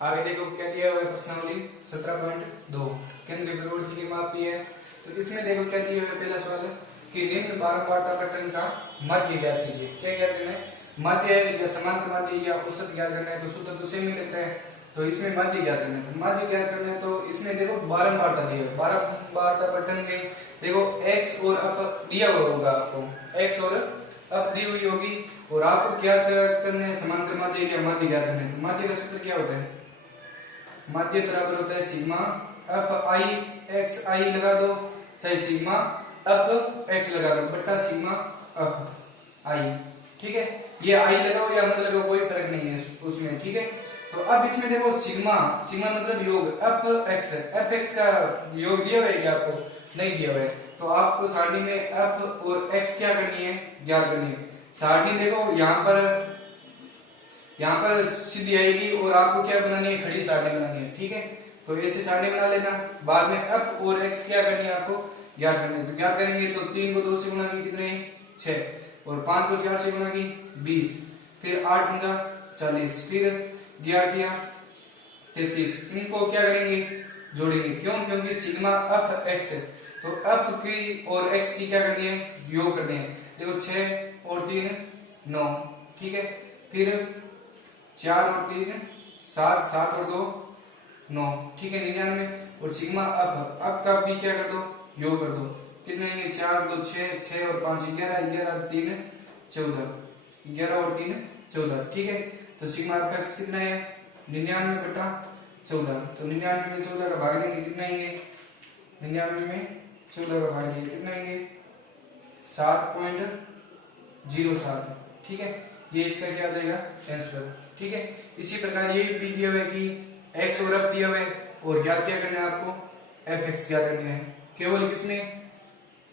आगे देखो क्या दिया हुआ है प्रश्नावली 17.2 केंद्र प्रवृत्ति की मापी है। तो इसमें देखो क्या दिया हुआ है पहला सवाल कि निम्न बारंबारता पैटर्न का माध्य ज्ञात कीजिए। क्या ज्ञात करना है? माध्य या समांतर माध्य या औसत ज्ञात करना है। तो सूत्र तो सेम ही लगता है, तो इसमें माध्य ज्ञात करना है। तो माध्य ज्ञात करना है तो इसमें देखो बारंबारता दी है। बारंबारता पैटर्न में देखो x और अप दिया हुआ होगा आपको, x और अप दी हुई होगी और आपको क्या करना है? समांतर माध्य या माध्य ज्ञात करना है। तो माध्य का सूत्र क्या होता है? माध्य बराबर होता है सिग्मा अप आई एक्स आई लगा दो, चाहे सिग्मा अप एक्स लगा दो बट्टा सिग्मा अप आई। ठीक है, ये आई लगाओ या मत लगाओ कोई फर्क नहीं है उसमें। ठीक है, तो अब इसमें देखो सिग्मा सिग्मा मतलब योग अप एक्स है। अप एक्स का योग दिया हुआ है क्या आपको? नहीं दिया हुआ है। तो आपको सारणी में अप और एक्स क्या करनी है? ज्ञात करनी है। सारणी देखो यहाँ पर सीधी आएगी और आपको क्या बनानी है? खड़ी सारणी बनानी है। ठीक है, तो ऐसे सारणी बना लेना। बाद में अप और एक्स क्या करनी है? आपको ज्ञात करनी है। तो ज्ञात करेंगे तो 3 को 2 से गुणा की कितने? 6 और 5 को 4 से गुणा की 20, फिर 8 पंजा 40, फिर 11 33। इनको क्या करेंगे? जोड़ेंगे। क्यों? क्योंकि सिग्मा अप एक्स है, तो अप की और एक्स की क्या करनी है? योग करनी है। देखो 6 और 3 9। ठीक है, फिर 4 और 3 7, 7 और 2 9। ठीक है, 99। और सिग्मा अप का भी क्या कर दो? योग कर दो। कितने आएंगे? 4 2 6, 6 और 5 11, 11 और 3 14, 11 और 3 14। ठीक है, तो सिग्मा अप एक्स कितना है? 99 बटा 14। तो 99 में 14 का भाग लेंगे, कितना आएंगे? 99 में 14 का भाग दिए कितना आएंगे? 7.07। ठीक है, ये इसका क्या आ जाएगा? आंसर। ठीक है, इसी प्रकार ये भी दिया हुआ है कि x और f दिया हुआ है और ज्ञात क्या करना है आपको? fx ज्ञात करना है। केवल किसमें?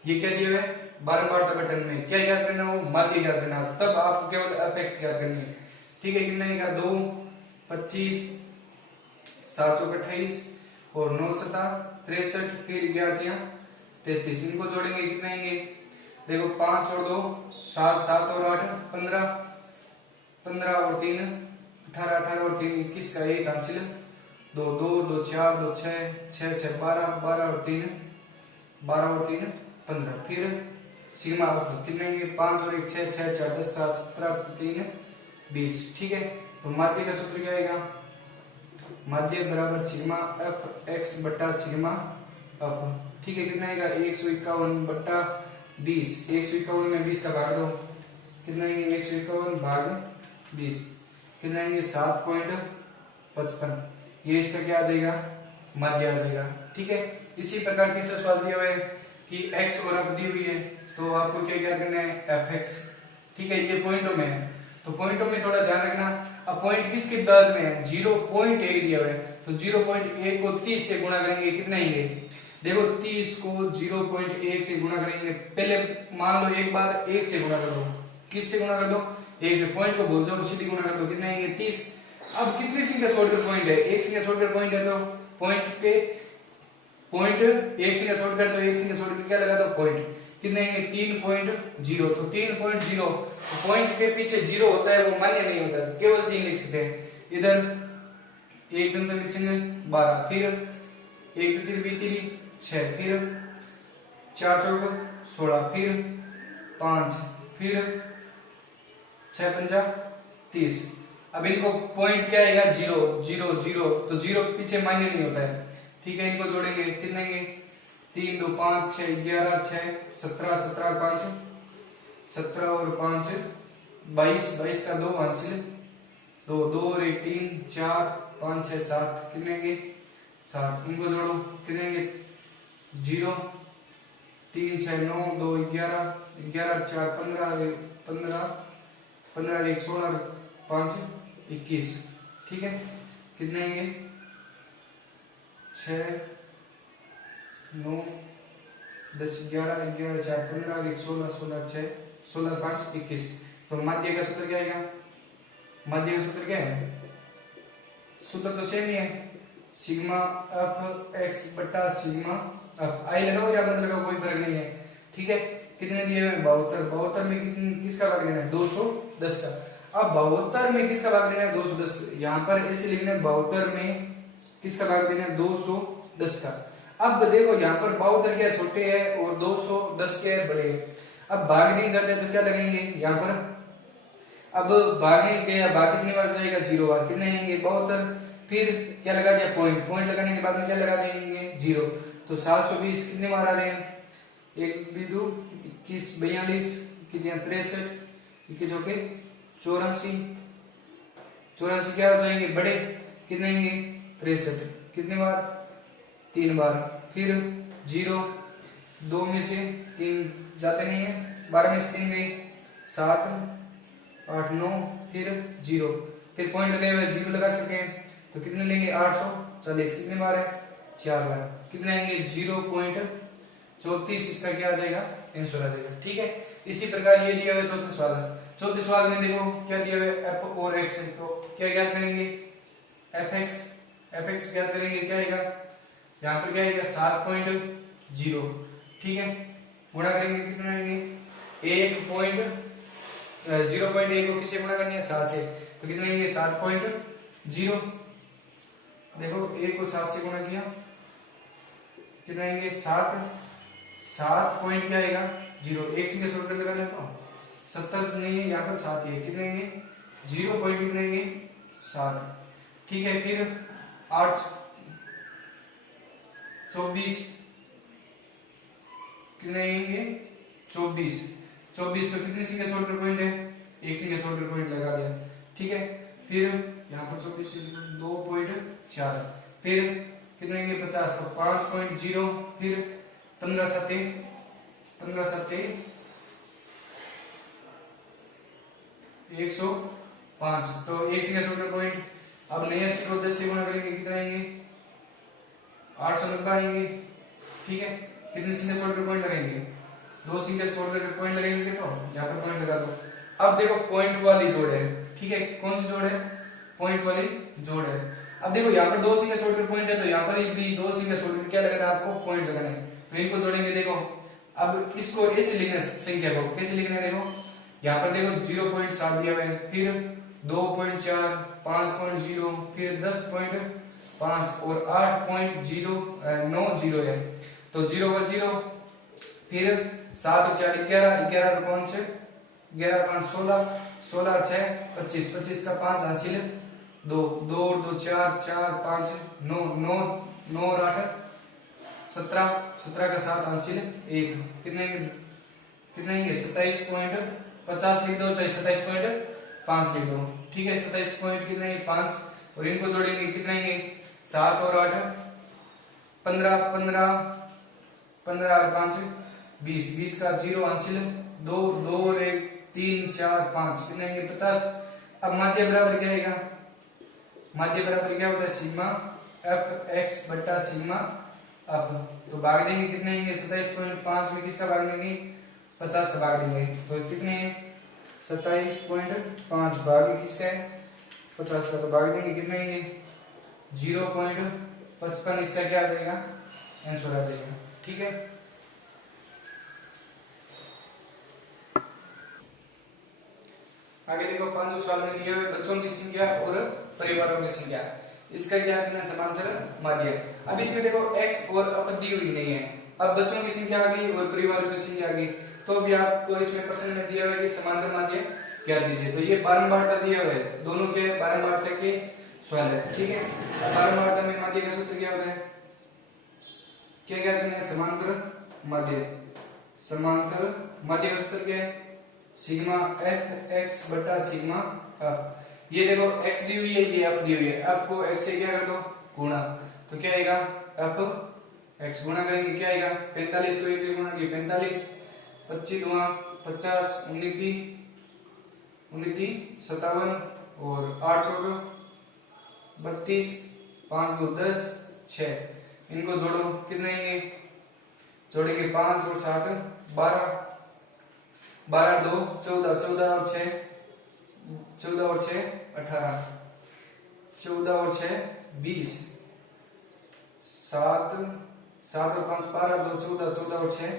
ये क्या दिया हुआ है? बारंबारता पैटर्न में क्या ज्ञात करना हो? माध्य ज्ञात करना हो, तब आपको केवल fx ज्ञात करनी है। ठीक है, कितना आएगा? 2 25 7 चौक 28 और 9 7 63, फिर 11 33। इनको जोड़ेंगे कितना आएंगे? देखो 5 और 2 7, 7 और 8 15, 15 और 3 18, 18 और 3 21 का एक हासिल 2 2 2 4 2 6 6 6 12, 12 और 3 12 और 3 15। फिर सिग्मा कितने आएंगे? 5 और 1 6 6 4 10 7 17 3 20। ठीक है, तो माध्य का सूत्र क्या आएगा? माध्य बराबर सिग्मा एफ एक्स बट्टा सिग्मा अप। ठीक है, कितना आएगा? 151 बट्टा 20। 151 में 20 का भाग दो, कितना आएंगे? 151 भाग 20, कितना आएंगे? 7.55। ये इसका क्या आ जाएगा? माध्य आ जाएगा। ठीक है, इसी प्रकार तीसरा सवाल दिया हुआ है कि x और f दी हुई है, तो आपको क्या ज्ञात करना है? fx। ठीक है, ये पॉइंटों में है, तो पॉइंटों में थोड़ा ध्यान रखना। अब पॉइंट किसके बाद में है? 0.1 दिया हुआ है, तो 0.1 को 30 से गुणा करेंगे, कितना आएंगे? देखो 30 को 0.1 से गुणा करेंगे। पहले मान लो एक बार 1 से गुणा कर दो। किस से गुणा कर दो? 1 से। पॉइंट को भूल जाओ, सीधी गुणा कर दो, कितना आएंगे? 30। अब कितनी संख्या छोड़कर पॉइंट है? एक संख्या छोड़कर पॉइंट है, तो पॉइंट पे पॉइंट एक संख्या छोड़कर, तो एक संख्या छोड़कर क्या लगा दो? पॉइंट। कितने आएंगे? 3.0। तो 3.0 पॉइंट के पीछे 0 होता है, वो मान्य नहीं होता, केवल 3 लिख सकते हैं। इधर एक जन से लिखेंगे 12, फिर 1 3 3 6, फिर 4 चौक 16, फिर 5, फिर 6 पंजा 30। अब इनको पॉइंट क्या आएगा? 0 0 0, तो 0 पीछे मान्य नहीं होता है। ठीक है, इनको जोड़ेंगे, कितने आएंगे? 3 2 5 6 11 6 17 17 और 5 17 और 5 22, 22 का 2 हासिल 2 2 और 1 3 4 5 6 7, कितने आएंगे? 7। इनको जोड़ो, कितने आएंगे? 0 3 6 9 2 11 11 4 15 15 15 1 16 5 21। ठीक है, कितने आएंगे? 6 9 10 11 11 4 15 1 16 16 6 16 5 21। तो माध्य का सूत्र क्या आएगा? माध्य का सूत्र क्या है? सूत्र तो सेम ही है, सिग्मा एफ एक्स बटा सिग्मा एफ। आई लगाओ या मत लगाओ कोई फर्क नहीं है। ठीक है, कितने दिए हुए? 72। 72 में किसका भाग लेना है? 210 का। अब 72 में किसका भाग देना है 210, यहाँ पर ऐसे लिखना है 72 में किसका भाग देना है 210 का। अब देखो यहाँ पर 72 क्या छोटे है और 210 क्या है बड़े है। अब भाग नहीं जाते तो क्या लगेंगे यहाँ पर, अब भाग नहीं गया, भाग कितनी बार जाएगा 0 बार, कितने आएंगे 72, फिर क्या लगा दिया पॉइंट, पॉइंट लगाने के बाद में क्या लगा देंगे 0, तो 720 कितने बार आ रहे हैं, 1 भी 2 21 42 कितने 63 इक्कीस चौके 84, 84 क्या हो जाएंगे बड़े, कितने आएंगे 63, कितने बार 3 बार, फिर 0 2 में से 3 जाते नहीं है, 12 में से 3 गए 7 8 9 फिर 0, फिर पॉइंट लगे हुए 0 लगा सकते हैं तो कितने लेंगे 840, कितने बार है 4 बार, कितने आएंगे 0.34, इसका क्या आ जाएगा आंसर आ जाएगा। ठीक है, इसी प्रकार ये दिया हुआ चौथा सवाल है। चौथे सवाल में देखो क्या दिया हुआ है f और x है, तो क्या ज्ञात करेंगे fx ज्ञात करेंगे, क्या आएगा यहाँ पर क्या आएगा 7.0, ठीक है, गुणा करेंगे कितना आएंगे 0.1 को किससे गुणा करनी है 7 से, तो कितना आएंगे 7.0, देखो 1 को 7 से गुणा किया कितना आएंगे 7 पॉइंट क्या आएगा 0, एक से शॉर्ट कर लगा लेता हूँ 70 नहीं है यहाँ पर 7 है, कितने आएंगे 0 पॉइंट कितने आएंगे 7, ठीक है, फिर 8 24 कितने आएंगे 24 तो कितने सिंगल शॉर्ट पॉइंट है, एक सिंगल शॉर्ट पॉइंट लगा दिया, ठीक है, फिर यहाँ पर 24 2.4, फिर कितने आएंगे 50 तो 5.0, फिर 15 7 105, तो एक सिंगल शॉर्ट पॉइंट, अब नया 10 से गुणा करेंगे कितना आएंगे 890 आएंगे, ठीक है, कितने सिंगल शॉर्ट पॉइंट लगेंगे 2 सिंगल शॉर्ट पॉइंट लगेंगे, तो यहाँ पर पॉइंट लगा दो। अब देखो पॉइंट वाली जोड़ है, ठीक है, कौन सी जोड़ है पॉइंट वाली जोड़ है। अब देखो यहाँ पर 2 सिंगल शॉर्ट पॉइंट है तो यहाँ पर भी 2 सिंगल शॉर्ट क्या लगाना है आपको पॉइंट लगाना है, तो इनको जोड़ेंगे। देखो अब इसको ऐसे लिखना है, संख्या को कैसे लिखना है, देखो यहाँ पर देखो 0.7 दिया हुआ है, फिर 2.4 5.0 फिर 10.5 और 8.090 है, तो 0 पर 0, फिर 7 और 4 11 11 और 5 11 5 16 16 और 6 25 25 का 5 हासिल 2 2 और 2 4 4 5 9 9 9 और 8 17 17 का 7 हासिल 1, कितने कितने 27.50 लिख दो, चाहे 27.5 लिख दो, ठीक है, 27 पॉइंट कितने 5, और इनको जोड़ेंगे कितने 7 और 8 15 15 15 और 5 20 20 का 0 हासिल 2 2 और 1 3 4 5 कितने 50। अब माध्य बराबर क्या आएगा, माध्य बराबर क्या होता है सिग्मा एफ एक्स बट्टा सिग्मा एफ, तो भाग देंगे कितने आएंगे 27.5 में किसका भाग देंगे 50 का भाग देंगे, तो कितने 27.5 भाग किसका है 50 का, तो भाग देंगे कितने आएंगे 0.55, इसका क्या आ जाएगा आंसर आ जाएगा। ठीक है, आगे देखो 5 सवाल में दिए हुए बच्चों की संख्या और परिवारों की संख्या, इसका क्या करना है समांतर माध्य। अब इसमें देखो x और अपद दी हुई नहीं है, अब बच्चों की संख्या आ गई और परिवारों की संख्या आ गई, तो भी आपको इसमें प्रश्न में दिया हुआ है कि समांतर माध्य क्या दीजिए, तो ये बारंबारता दिया हुआ है, दोनों के बारंबारता के सवाल है। ठीक है, बारंबारता में माध्य का सूत्र क्या होता है, क्या क्या करना है समांतर माध्य, समांतर माध्य का सूत्र क्या है सिग्मा एफ एक्स बटा सिग्मा एफ। ये देखो x दी हुई है, ये एफ दी हुई है, एफ को x से क्या कर दो गुणा, तो क्या आएगा एफ x गुणा करेंगे क्या आएगा 45 को 1 से गुणा किया 45 25 दुआ 50 19 57 और 8 चौको 32 5 2 10 6, इनको जोड़ो कितने आएंगे, जोड़ेंगे 5 और 7 12 12 2 14 14 और 6 14 और 6 18 14 और 6 20 7 7 और 5 12 2 14 14 और 6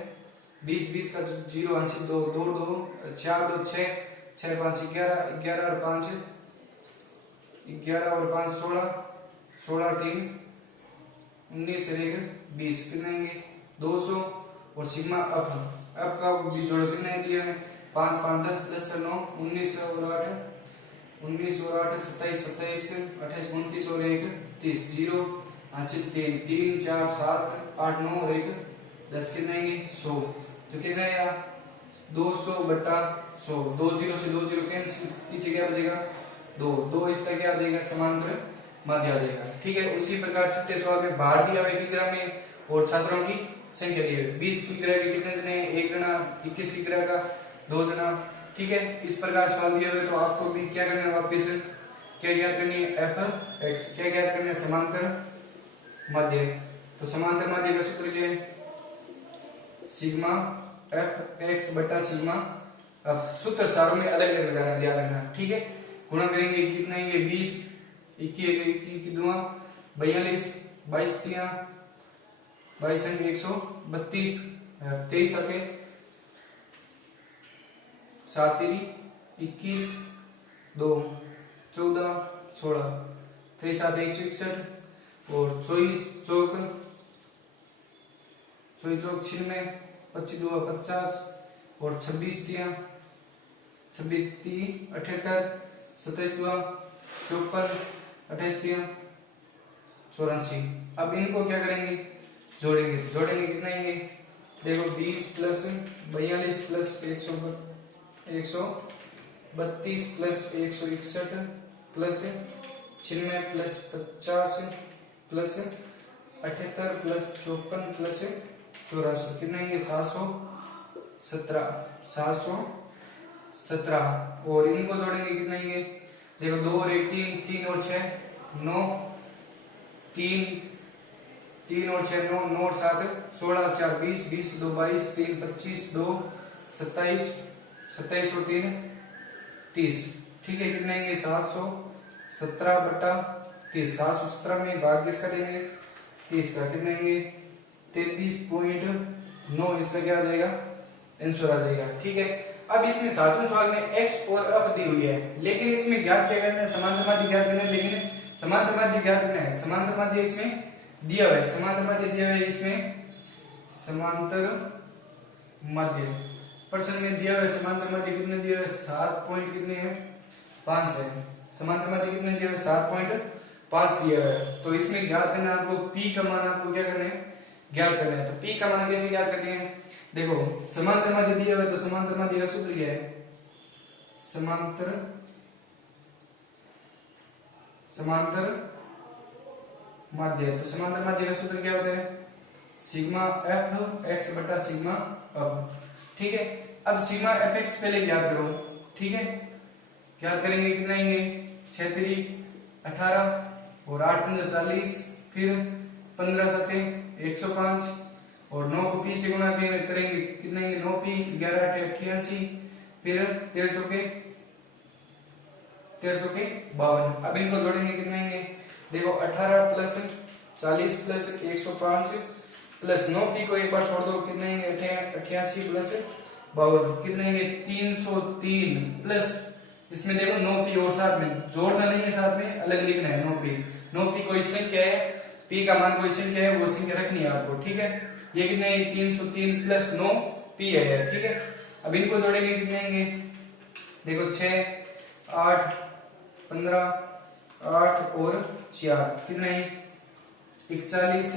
20 20 का 0 आंशिक 2 2 2 4 2 6 6 5 11, 11 और 5 11 और 5 16, 16 और 3 19 और 1 20, कितने आएंगे 200। और सिग्मा अप का भी जोड़ो, कितने दिए हैं 5 5 10, 10 से 9 19 और 8 19 और 8 27 27 28 29 और 1 30 0 हासिल 3 3 4 7 8 9 और 1 10, कितने आएंगे 100। तो कितना आया 200 बटा 100, 2 0 से 2 0 कैंसिल, पीछे क्या बचेगा 2 2, इसका क्या आ जाएगा समांतर माध्य आ जाएगा। ठीक है, उसी प्रकार छठे सवाल में भार दिया हुआ है किग्रा में और छात्रों की संख्या दी है 20 किग्रा के कितने जने हैं, एक जना, 21 किग्रा का 2 जना। ठीक है, इस प्रकार सवाल दिया हुआ है तो आपको भी क्या करना है, वापस क्या ज्ञात करनी है एफ एक्स, क्या ज्ञात करना है समांतर माध्य। तो समांतर माध्य का सूत्र क्या है सिग्मा एफ एक्स बटा सिग्मा। अब सूत्र सारों में अलग अलग लगाना, ध्यान रखना। ठीक है, गुणा करेंगे कितना आएंगे 20 21 की दुआ 42 22 तिया 22 132 23 आते 7 21 2 14 16 23 7 161 और 24 चौक 96 25 2 50 और 26 तिया 26 3 78 27 2 54 28 तिया 84। अब इनको क्या करेंगे जोड़ेंगे, जोड़ेंगे कितना आएंगे देखो 20 plus 42 plus 132 plus 161 plus 96 plus 50 plus 78 plus 54 plus 84, कितना आएंगे 717 717। और इनको जोड़ेंगे कितना आएंगे देखो 2 और 1 3 3 और 6 9 3 3 और 6 9 9 और 7 16 4 20 20 2 22 3 25 2 27 27 और 3 30। ठीक है, कितने आएंगे 717 बटा 30, 717 में भाग किसका देंगे 30 का, कितने आएंगे 23.9, इसका क्या आ जाएगा आंसर आ जाएगा। ठीक है, अब इसमें सातवें सवाल में x और अप दी हुई है, लेकिन इसमें ज्ञात क्या करना है समांतर माध्य ज्ञात करना है, लेकिन समांतर माध्य ज्ञात करना है। समांतर माध्य इसमें दिया हुआ है, समांतर माध्य दिया हुआ है, इसमें समांतर माध्य प्रश्न में दिया हुआ है समांतर माध्य कितने दिया हुआ है 7 पॉइंट कितने हैं 5 है। समांतर माध्य कितने दिया हुआ है 7.5 दिया हुआ है। तो इसमें ज्ञात करना है आपको p का मान, आपको क्या करना है ज्ञात करना है। तो p का मान कैसे ज्ञात करते हैं देखो समांतर माध्य दिया हुआ है, तो समांतर माध्य का सूत्र क्या है समांतर माध्य। तो समांतर माध्य का सूत्र क्या होता है सिग्मा एफ एक्स बटा सिग्मा अप। ठीक है, अब सिग्मा एफ एक्स पहले ज्ञात करो। ठीक है, ज्ञात करेंगे कितना आएंगे 6 3 18 और 8 5 40, फिर 15 7 105 और 9 को p से गुणा करेंगे कितना आएंगे 9p 11 8 88, फिर 13 चौके 52। अब इनको जोड़ेंगे कितने आएंगे देखो 18 प्लस 40 प्लस 105 प्लस 9p को एक बार छोड़ दो कितने आएंगे 88 प्लस 52, कितने आएंगे 303 प्लस इसमें देखो 9p और साथ में जोड़ना नहीं है, साथ में अलग लिखना है 9p कोई संख्या है, p का मान कोई संख्या है, वो संख्या रखनी है आपको। ठीक है, ये कितने 303 प्लस 9p है। ठीक है, अब इनको जोड़ेंगे कितने आएंगे देखो 6 8 15 8 और 4 कितने 41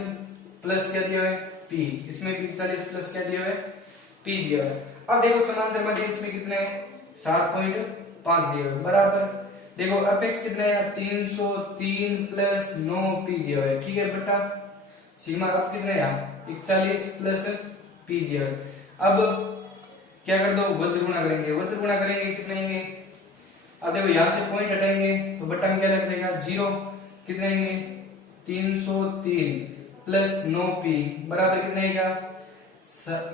प्लस क्या दिया है p, इसमें भी 41 प्लस क्या दिया है p दिया है। अब देखो समांतर माध्य इसमें कितने है 7.5 दिया है बराबर देखो अपेक्स कितने है 303 प्लस 9p दिया है। ठीक है बटा सिग्मा अब कितने है 41 प्लस p दिया है। अब क्या कर दो वज्र गुणा करेंगे, वज्र गुणा करेंगे कितने आएंगे अब देखो यहां से पॉइंट हटाएंगे तो बटा में क्या लग जाएगा 0, कितने आएंगे 303 प्लस 9p बराबर कितने आएगा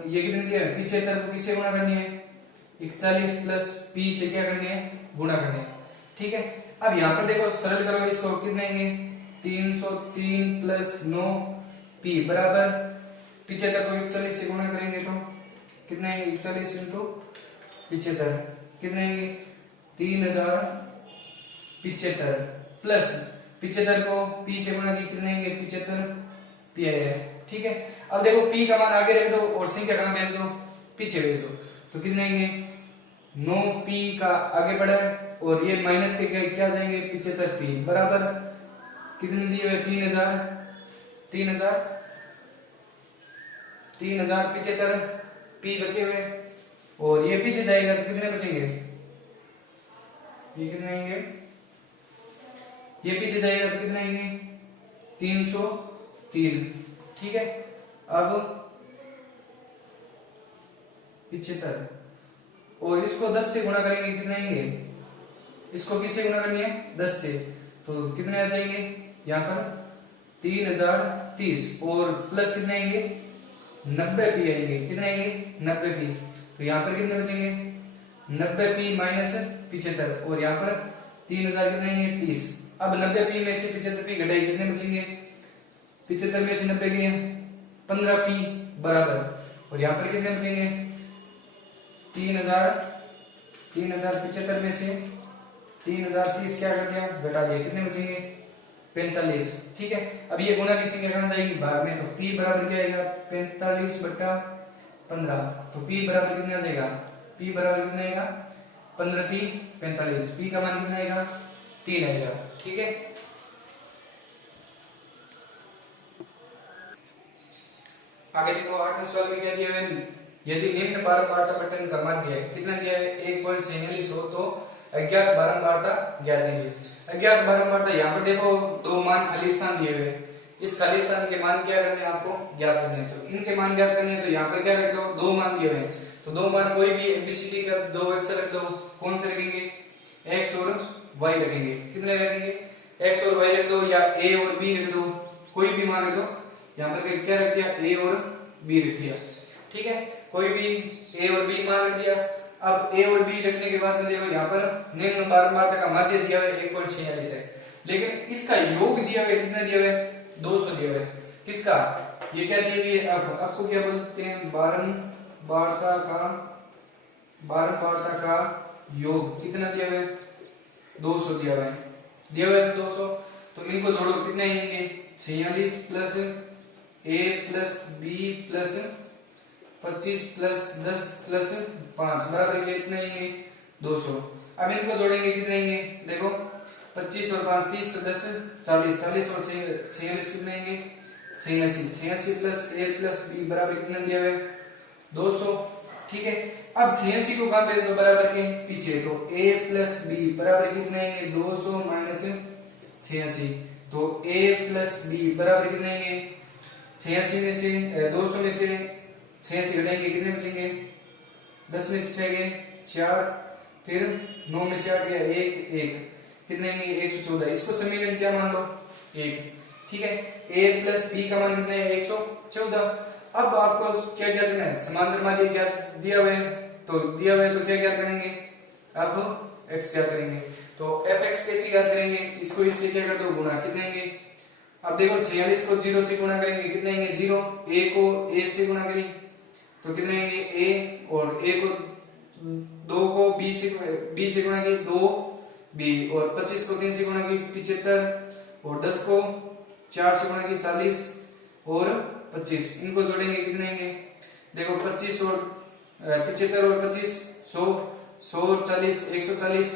ये कितने दिया है पीछे तरफ किससे गुणा करनी है 41 प्लस p से क्या करनी है गुणा करनी है। ठीक है, अब यहाँ पर देखो सरल करो इसको कितने आएंगे 303 प्लस 9p बराबर पीछे तरफ को 41 से गुणा करेंगे तो कितने आएंगे 41 इंटू पीछे तरफ कितने आएंगे 3075 प्लस 75 को पी से गुणा की कितने आएंगे 75 पी आएगा। ठीक है, अब देखो पी का मान आगे रख दो और संख्या कहां भेज दो पीछे भेज दो, तो कितने आएंगे 9 पी का आगे बढ़ा है और ये माइनस के क्या जाएंगे 75 पी बराबर कितने दिए हुए 3075 पी बचे हुए और ये पीछे जाएगा तो कितने बचेंगे, ये कितने आएंगे, ये पीछे जाएगा तो कितने आएंगे 303। ठीक है, अब 75 और इसको 10 से गुणा करेंगे कितने आएंगे, इसको किससे गुणा करनी है 10 से, तो कितने आ जाएंगे यहाँ पर 3030 और प्लस कितने आएंगे 90 पी आएंगे, कितने आएंगे 90 पी, तो यहाँ पर कितने बचेंगे 90 पी माइनस 75 और यहाँ पर 3000 कितने आएंगे 30। अब 90 पी में से 75 पी घटाई कितने बचेंगे 75 में से 90 गए 15 पी बराबर और यहाँ पर कितने बचेंगे 3075 में से 3030 क्या कर दिया घटा दिया कितने बचेंगे 45। ठीक है, अब ये गुणा की संख्या कहां जाएगी भाग में, तो p बराबर क्या आएगा 45/15, तो p बराबर कितना आ जाएगा p बराबर कितना आएगा 15 3 45, p का मान कितना आएगा 3 आएगा। ठीक है, आगे देखो 8वें सवाल में क्या दिया है, यदि निम्न बारंबारता बटन का माध्य कितना दिया है 1.46 हो तो अज्ञात बारंबारता ज्ञात कीजिए। अज्ञात बारंबारता यहाँ पर देखो दो मान खाली स्थान दिए हुए, इस खाली स्थान के मान क्या करने हैं आपको ज्ञात करने हैं, तो इनके मान ज्ञात करने हैं तो यहाँ पर क्या रख दो दो मान दिए हुए हैं, तो दो मान कोई भी एबीसीडी का दो अक्षर रख दो, कौन से रखेंगे x और y रखेंगे, कितने रखेंगे x और y रख दो या a और b रख दो, कोई भी मान रख दो, यहाँ पर क्या रख दिया a और b रख दिया। ठीक है, कोई भी a और b मान रख दिया। अब a और b रखने के बाद में देखो यहाँ पर निम्न बारंबारता का माध्य दिया हुआ है 1.46 है, लेकिन इसका योग दिया हुआ है कितना दिया हुआ है 200 दिया हुआ है, किसका ये क्या दिया हुआ है, अब आपको क्या बोलते हैं बारंबारता का योग कितना दिया हुआ है 200 दिया हुआ है 200, तो इनको जोड़ो कितने आएंगे 46 plus a plus b plus 25 plus 10 plus 5 बराबर कितने आएंगे 200। अब इनको जोड़ेंगे कितने आएंगे, देखो 25 और 5 30 10 40 40 और 46 कितने आएंगे 86 प्लस a प्लस b बराबर कितना दिया हुआ है 200। ठीक है, अब 86 को कहां भेज दो बराबर के पीछे, तो a प्लस b बराबर कितने आएंगे 200 माइनस 86, तो a प्लस b बराबर कितने आएंगे 86 में से 200 में से 86 घटाएंगे कितने बचेंगे 10 में से 6 गए 4, फिर 9 में से 8 गया 1 कितने आएंगे 114, इसको समीकरण क्या मान लो 1। ठीक है, a प्लस b का मान कितना है 114। अब आपको क्या ज्ञात करना है, समांतर माध्य ज्ञात दिया हुआ है, तो दिया हुआ है तो क्या ज्ञात करेंगे आप x ज्ञात करेंगे, तो fx कैसे ज्ञात करेंगे, इसको इससे क्या कर दो गुणा कितने आएंगे, अब देखो 46 को 0 से गुणा करेंगे कितने आएंगे 0, a को a से गुणा करेंगे तो कितने आएंगे a, और a को 2 को b से गुणा किए 2b, और 25 को 3 से गुणा किए 75, और 10 को 4 से गुणा किए 40 और 25, इनको जोड़ेंगे कितने आएंगे, देखो 25 और 75 और 25 100 और 40 140।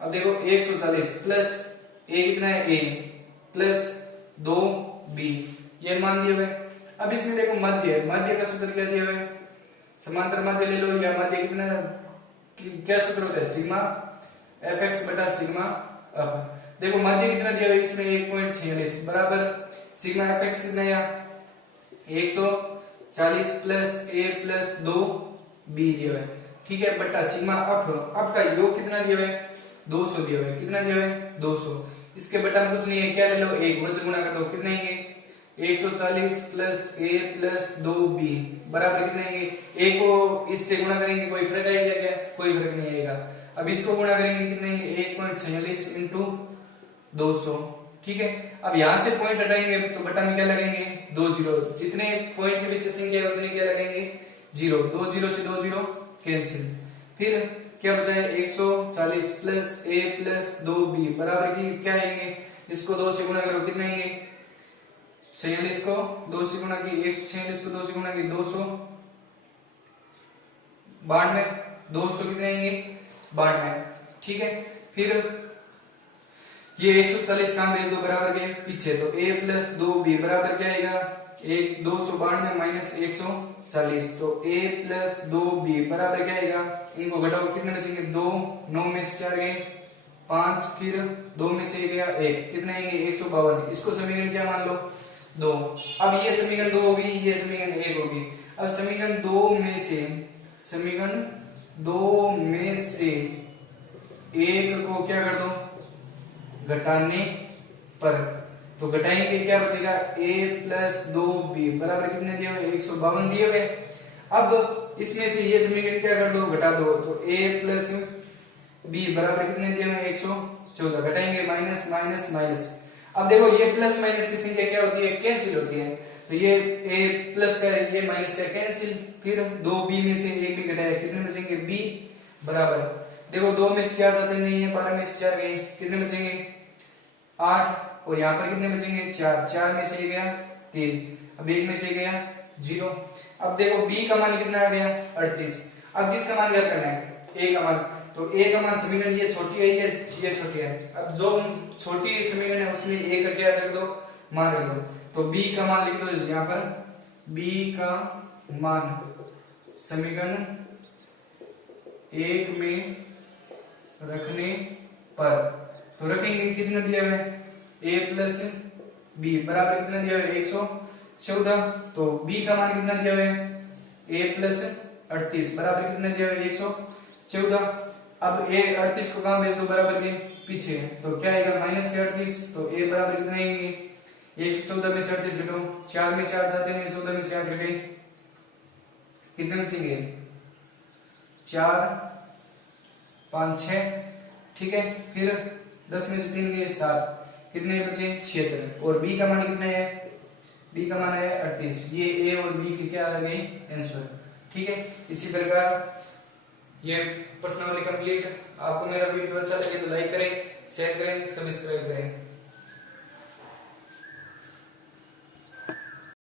अब देखो 140 प्लस a कितना है a प्लस 2b ये मान दिया हुआ है। अब इसमें देखो माध्य का सूत्र क्या दिया हुआ है, समांतर माध्य ले लो या माध्य कितना क्या सूत्र होता है सिग्मा fx बटा सिग्मा f। देखो माध्य कितना दिया हुआ है इसमें 1.46 बराबर सिग्मा fx कितना है 140 प्लस a प्लस 2b दिया हुआ है। ठीक है, बटा सिग्मा f का योग कितना दिया हुआ है 200 दिया हुआ है, कितना दिया हुआ है 200, इसके बटा कुछ नहीं है क्या ले लो 1 वजन गुणा कर दो कितने आएंगे 140 प्लस a प्लस 2b बराबर कितने आएंगे, a को इससे गुणा करेंगे कोई फर्क आएगा क्या, कोई फर्क नहीं आएगा। अब इसको गुणा करेंगे कितने आएंगे 1.46 इंटू 200। ठीक है, अब यहाँ से पॉइंट हटाएंगे तो बटा में क्या लगेंगे 2 जीरो, जितने पॉइंट के पीछे संख्या उतने क्या लगेंगे 0, 2 जीरो से 2 जीरो कैंसिल, फिर क्या बचा है 140 प्लस a प्लस 2b बराबर की क्या आएंगे, इसको 2 से गुणा करो कितना आएंगे 46 को 2 से गुणा की 146 को 2 से गुणा की 200 92 200 कितने आएंगे 92। ठीक है, फिर ये 140 काम भेज दो बराबर के पीछे, तो a प्लस 2b बराबर क्या आएगा 292 माइनस 140, तो a प्लस 2b बराबर क्या आएगा, इनको घटाओ कितने बचेंगे 2, 9 में से 4 गए 5, फिर 2 में से गया 1, कितने आएंगे 152। इसको समीकरण क्या मान लो 2। अब ये समीकरण 2 होगी, ये समीकरण 1 होगी। अब समीकरण 2 में से 1 को क्या कर दो घटाने पर, तो घटाएंगे क्या बचेगा a प्लस 2b बराबर कितने दिए हुए 152 दिए हुए। अब इसमें से ये समीकरण क्या कर दो घटा दो, तो a प्लस b बराबर कितने दिए हुए 114, घटाएंगे माइनस माइनस माइनस। अब देखो ये प्लस माइनस की संख्या क्या होती है कैंसिल होती है, तो ये a प्लस का ये माइनस का कैंसिल, फिर 2b में से 1 भी घटाया कितने बचेंगे b बराबर, देखो 2 में से 4 जाते नहीं है 12 में से 4 गए कितने बचेंगे 8, और यहाँ पर कितने बचेंगे 4, 4 में से गया 3, अब 1 में से गया 0। अब देखो b का मान कितना आ गया 38। अब किसका मान ज्ञात करना है a का मान, तो a का मान समीकरण ये छोटी है ये छोटी है, अब जो छोटी समीकरण है उसमें a का क्या रख दो मान रख दो, तो b का मान लिख दो यहाँ पर, b का मान समीकरण 1 में रखने पर, तो रखेंगे कितना दिया हुआ है a प्लस b बराबर कितना दिया हुआ है 114, तो b का मान कितना दिया हुआ है a प्लस 38 बराबर कितना दिया हुआ है 114। अब a 38 को कहां भेज दो बराबर के पीछे, तो क्या आएगा माइनस के 38, तो a बराबर कितना आएंगे 114 में से 38 घटाओ, 4 में से 8 जाते हैं 14 में से 8 घटे कितने बचेंगे 4 5 6। ठीक है, फिर 10 में से 3 गए 7, कितने बचे 76, और b का मान कितना है b का मान है 38। ये a और b के क्या आ गए आंसर। ठीक है, इसी प्रकार ये प्रश्नावली कंप्लीट। आपको मेरा वीडियो अच्छा लगे तो लाइक करें, शेयर करें, सब्सक्राइब करें।